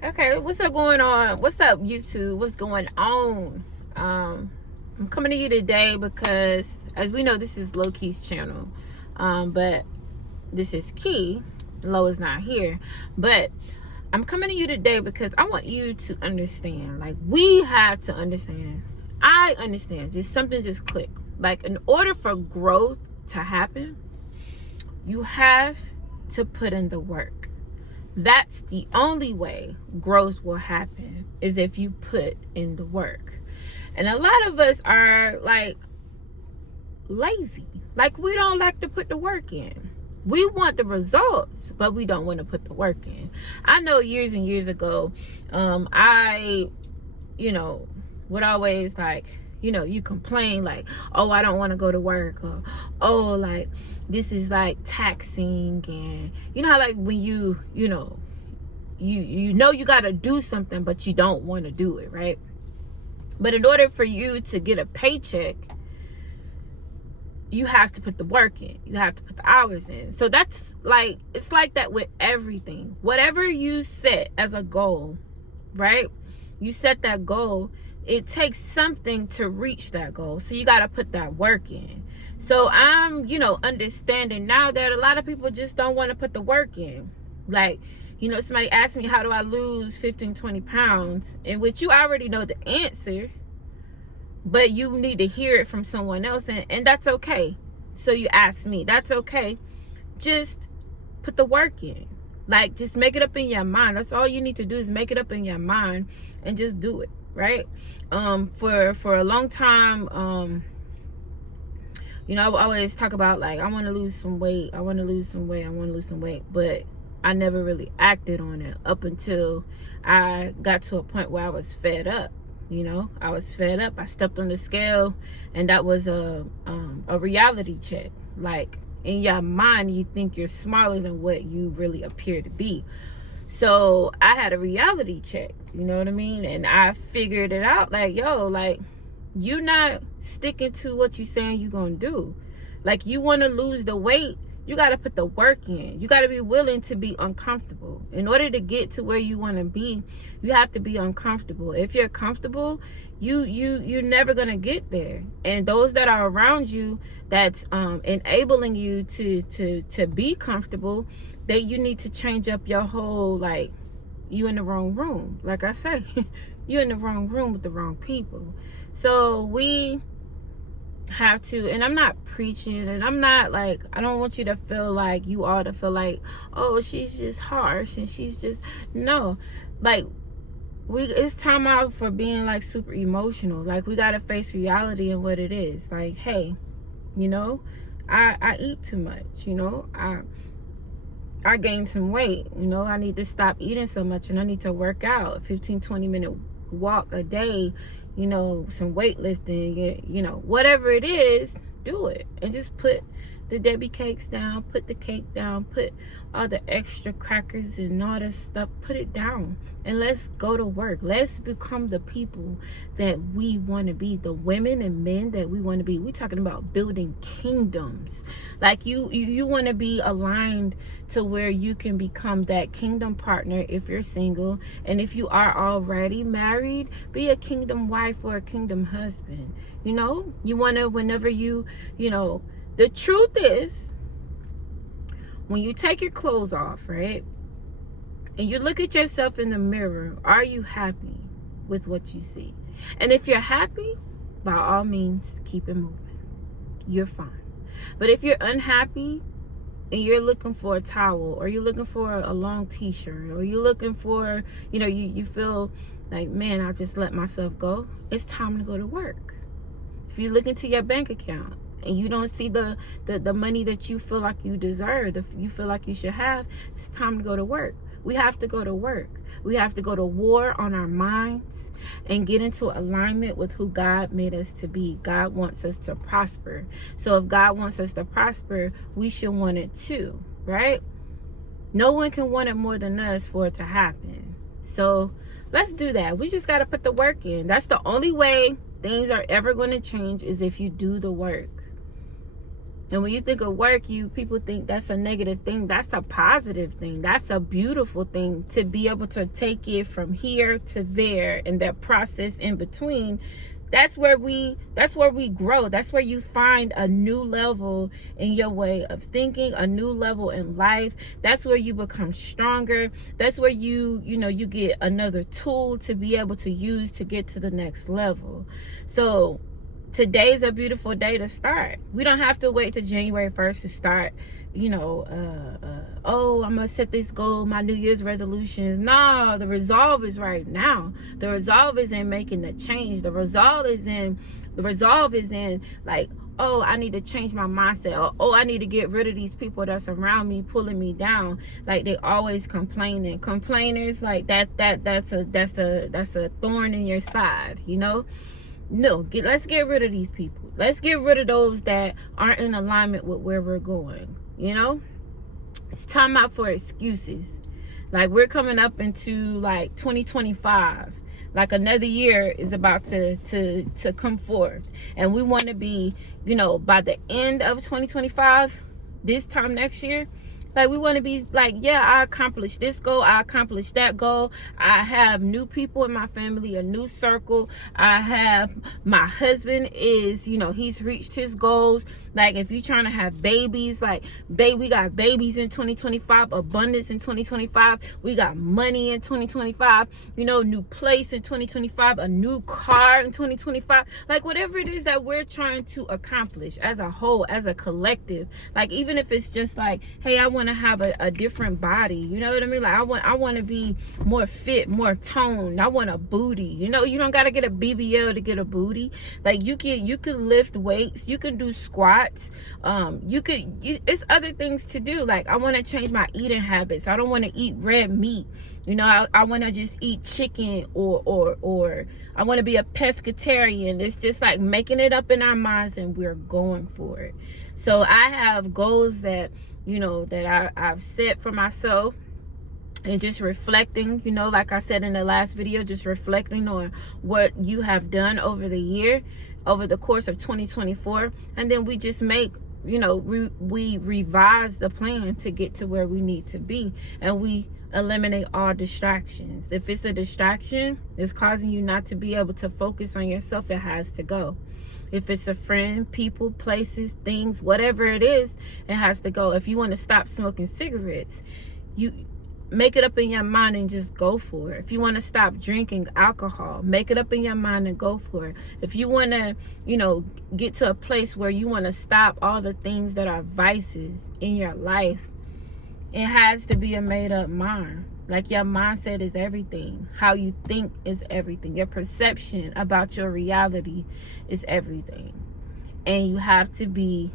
Okay, what's up going on? What's up, YouTube? What's going on? I'm coming to you today because, as we know, this is Lo&Kee's channel. But this is Key. Lo is not here. But I'm coming to you today because I want you to understand. Like, we have to understand. I understand. Just something just clicked. Like, in order for growth to happen, you have to put in the work. That's the only way growth will happen, is if you put in the work. And a lot of us are like lazy. Like, we don't like to put the work in. We want the results, but we don't want to put the work in. I know years and years ago, I would always, like, you complain like, oh, I don't want to go to work, or oh, like, this is like taxing. And you know how, like, when you got to do something, but you don't want to do it, right? But in order for you to get a paycheck, you have to put the work in. You have to put the hours in. So that's like, it's like that with everything. Whatever you set as a goal, right? You set that goal, it takes something to reach that goal. So you got to put that work in. So I'm, understanding now that a lot of people just don't want to put the work in. Like, somebody asked me, how do I lose 15, 20 pounds? In which you already know the answer, but you need to hear it from someone else. And that's okay. So you ask me, that's okay. Just put the work in. Like, just make it up in your mind. That's all you need to do, is make it up in your mind and just do it, right? For a long time, I always talk about, like, I want to lose some weight. I want to lose some weight. I want to lose some weight. But I never really acted on it up until I got to a point where I was fed up. I was fed up. I stepped on the scale, and that was a reality check. Like, in your mind, you think you're smaller than what you really appear to be. So I had a reality check, you know what I mean? And I figured it out, like, yo, like, you're not sticking to what you're saying you're gonna do. Like, you want to lose the weight, you got to put the work in. You got to be willing to be uncomfortable. In order to get to where you want to be, you have to be uncomfortable. If you're comfortable, you're never going to get there. And those that are around you that's enabling you to be comfortable, that you need to change up your whole, like, you in the wrong room. Like I say, you're in the wrong room with the wrong people. So we have to, and I'm not preaching, and I'm not like, I don't want you to feel like, you all to feel like, oh, she's just harsh and she's just, no. Like, it's time out for being like super emotional. Like, we got to face reality and what it is. Like, hey, I eat too much, I gained some weight, I need to stop eating so much, and I need to work out. A 15-20 minute walk a day, some weightlifting, whatever it is, do it. And just put the Debbie cakes down, put the cake down, put all the extra crackers and all this stuff, put it down, and let's go to work. Let's become the people that we want to be, the women and men that we want to be. We're talking about building kingdoms. Like, you want to be aligned to where you can become that kingdom partner if you're single, and if you are already married, be a kingdom wife or a kingdom husband. You want to, whenever the truth is, when you take your clothes off, right, and you look at yourself in the mirror, are you happy with what you see? And if you're happy, by all means, keep it moving. You're fine. But if you're unhappy and you're looking for a towel, or you're looking for a long t-shirt, or you're looking for, you feel like, man, I'll just let myself go, it's time to go to work. If you look into your bank account and you don't see the money that you feel like you deserve, you feel like you should have, it's time to go to work. We have to go to work. We have to go to war on our minds and get into alignment with who God made us to be. God wants us to prosper. So if God wants us to prosper, we should want it too, right? No one can want it more than us for it to happen. So let's do that. We just got to put the work in. That's the only way things are ever going to change, is if you do the work. And when you think of work, people think that's a negative thing. That's a positive thing. That's a beautiful thing, to be able to take it from here to there, and that process in between. That's where we grow. That's where you find a new level in your way of thinking, a new level in life. That's where you become stronger. That's where you get another tool to be able to use to get to the next level. So today's a beautiful day to start. We don't have to wait to January 1st to start, oh, I'm gonna set this goal, my New Year's resolutions. No, the resolve is right now. The resolve is in making the change. The resolve is in like, oh, I need to change my mindset, or oh, I need to get rid of these people that's around me pulling me down. Like, they always complaining. Complainers, like that's a thorn in your side, No, let's get rid of these people. Let's get rid of those that aren't in alignment with where we're going. It's time out for excuses. Like, we're coming up into like 2025. Like, another year is about to come forth, and we want to be, by the end of 2025, this time next year, like, we want to be like, yeah, I accomplished this goal, I accomplished that goal, I have new people in my family, a new circle. I have my husband is, he's reached his goals. Like, if you're trying to have babies, like, we got babies in 2025, abundance in 2025, we got money in 2025, new place in 2025, a new car in 2025. Like, whatever it is that we're trying to accomplish as a whole, as a collective. Like, even if it's just like, hey, I want to have a different body, you know what I mean? Like, I want to be more fit, more toned. I want a booty. You don't got to get a BBL to get a booty. Like, you can lift weights, you can do squats, it's other things to do. Like, I want to change my eating habits. I don't want to eat red meat. I want to just eat chicken, or I want to be a pescatarian. It's just like making it up in our minds, and we're going for it. So I have goals that I've set for myself, and just reflecting, like I said in the last video, just reflecting on what you have done over the year, over the course of 2024. And then we just make, we revise the plan to get to where we need to be, and we eliminate all distractions. If it's a distraction, it's causing you not to be able to focus on yourself, it has to go. If it's a friend, people, places, things, whatever it is, it has to go. If you want to stop smoking cigarettes, you make it up in your mind and just go for it. If you want to stop drinking alcohol, make it up in your mind and go for it. If you want to, get to a place where you want to stop all the things that are vices in your life, it has to be a made up mind. Like, your mindset is everything. How you think is everything. Your perception about your reality is everything. And you have to be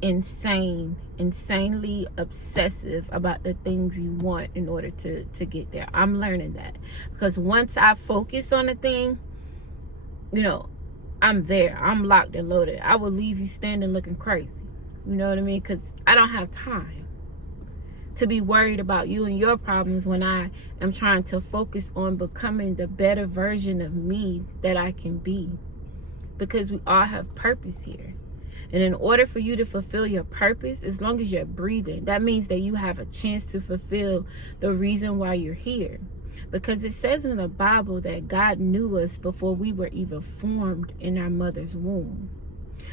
insanely obsessive about the things you want in order to get there. I'm learning that, because once I focus on a thing, I'm there. I'm locked and loaded. I will leave you standing looking crazy. You know what I mean? Because I don't have time to be worried about you and your problems when I am trying to focus on becoming the better version of me that I can be. Because we all have purpose here. And in order for you to fulfill your purpose, as long as you're breathing, that means that you have a chance to fulfill the reason why you're here. Because it says in the Bible that God knew us before we were even formed in our mother's womb.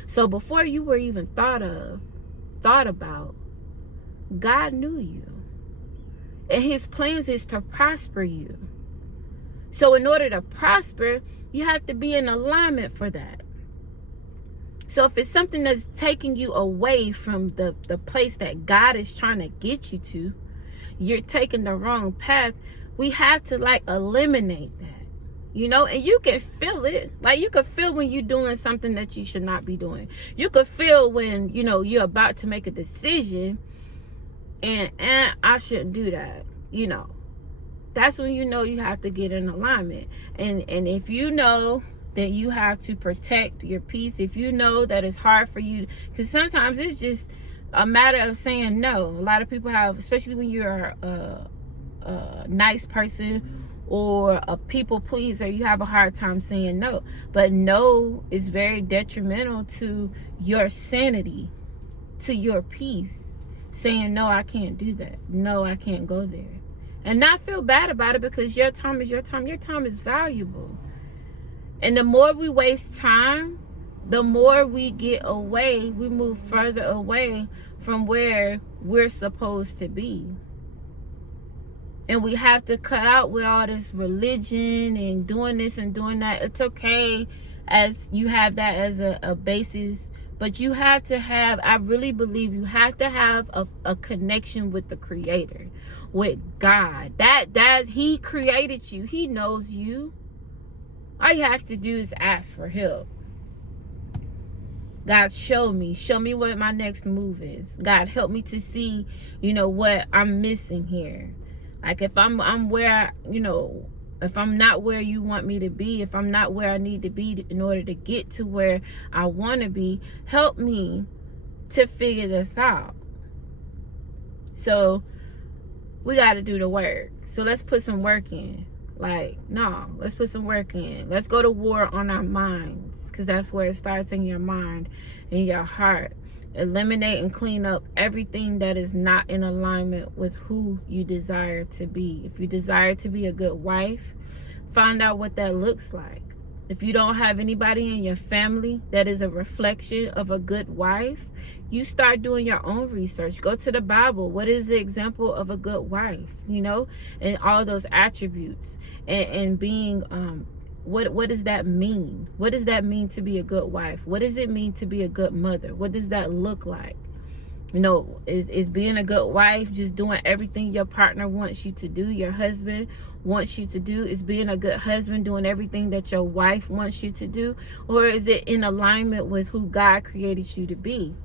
So before you were even thought about, God knew you. And his plans is to prosper you. So in order to prosper, you have to be in alignment for that. So if it's something that's taking you away from the place that God is trying to get you to, you're taking the wrong path, we have to eliminate that. And you can feel it. Like, you can feel when you're doing something that you should not be doing. You can feel when, you're about to make a decision and I shouldn't do that. That's when you have to get in alignment. And if you know that you have to protect your peace, if you know that it's hard for you, because sometimes it's just a matter of saying no. A lot of people have, especially when you're a nice person or a people pleaser, you have a hard time saying no. But no is very detrimental to your sanity. to your peace, saying, no, I can't do that. No, I can't go there. And not feel bad about it, because your time is your time. Your time is valuable. And the more we waste time, the more we get away, we move further away from where we're supposed to be. And we have to cut out with all this religion and doing this and doing that. It's okay as you have that as a basis, but you have to have, I really believe you have to have a connection with the Creator, with God. That He created you. He knows you. All you have to do is ask for help. God, show me what my next move is. God, help me to see, what I'm missing here. Like if I'm where, if I'm not where you want me to be, if I'm not where I need to be in order to get to where I want to be, help me to figure this out. So we got to do the work. So let's put some work in. Let's put some work in. Let's go to war on our minds, because that's where it starts, in your mind, in your heart. Eliminate and clean up everything that is not in alignment with who you desire to be. If you desire to be a good wife, find out what that looks like. If you don't have anybody in your family that is a reflection of a good wife, you start doing your own research. Go to the Bible. What is the example of a good wife? And all those attributes, and being what does that mean? What does that mean to be a good wife? What does it mean to be a good mother? What does that look like? Is being a good wife just doing everything your partner wants you to do, your husband wants you to do? Is being a good husband doing everything that your wife wants you to do? Or is it in alignment with who God created you to be?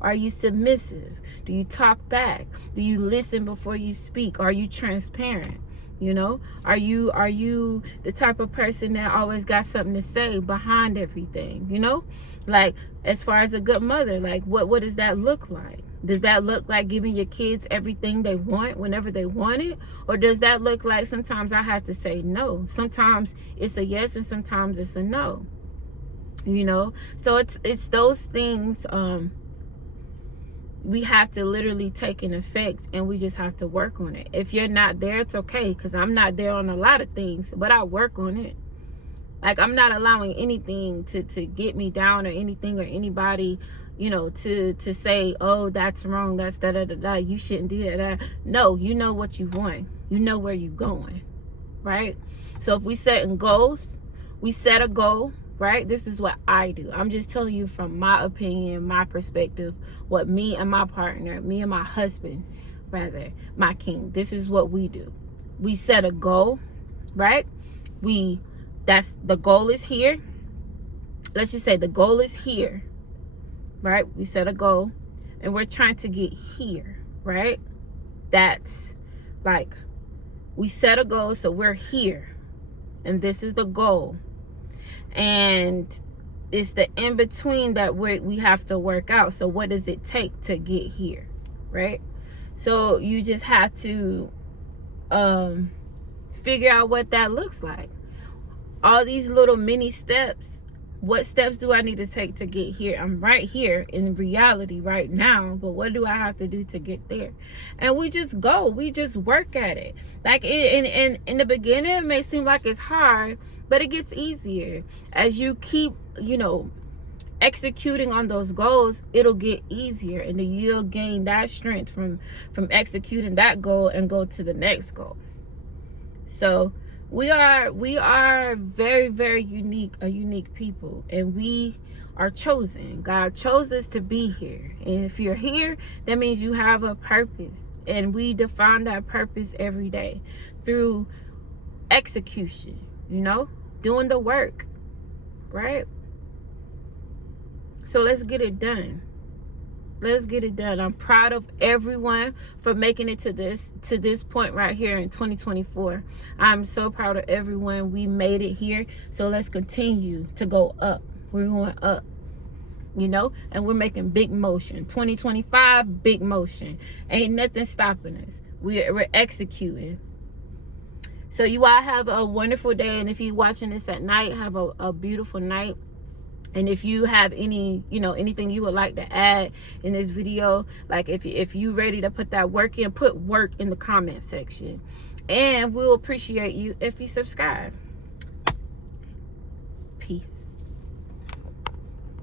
Are you submissive? Do you talk back? Do you listen before you speak? Are you transparent? Are you the type of person that always got something to say behind everything? Like, as far as a good mother, like what does that look like? Does that look like giving your kids everything they want whenever they want it? Or does that look like sometimes I have to say no? Sometimes it's a yes and sometimes it's a no. So it's those things we have to literally take an effect, and we just have to work on it. If you're not there, it's okay, because I'm not there on a lot of things, but I work on it. Like, I'm not allowing anything to get me down, or anything or anybody, to say, oh, that's wrong, that's da-da-da-da, you shouldn't do that. No, you know what you want. You know where you're going, right? So if we set goals, we set a goal, right? This is what I do. I'm just telling you from my opinion, my perspective, what me and my partner, me and my husband, rather, my king, this is what we do. We set a goal, right? The goal is here. Let's just say the goal is here, right? We set a goal and we're trying to get here, right? That's like, we set a goal, so we're here, and this is the goal. And it's the in-between that we have to work out. So what does it take to get here, right? So you just have to figure out what that looks like. All these little mini steps. What steps do I need to take to get here? I'm right here in reality right now, but what do I have to do to get there? And we just go. We just work at it. Like in the beginning, it may seem like it's hard, but it gets easier as you keep, executing on those goals. It'll get easier, and then you'll gain that strength from executing that goal and go to the next goal. So we are very, very unique people, and we are chosen. God chose us to be here, and if you're here, that means you have a purpose, and we define that purpose every day through execution, doing the work, right? So let's get it done. Let's get it done. I'm proud of everyone for making it to this point right here in 2024. I'm so proud of everyone. We made it here. So let's continue to go up. We're going up, and we're making big motion. 2025, big motion. Ain't nothing stopping us. We're executing. So you all have a wonderful day. And if you're watching this at night, have a beautiful night. And if you have any, anything you would like to add in this video, like if you ready to put that work in, put work in the comment section. And we'll appreciate you if you subscribe. Peace.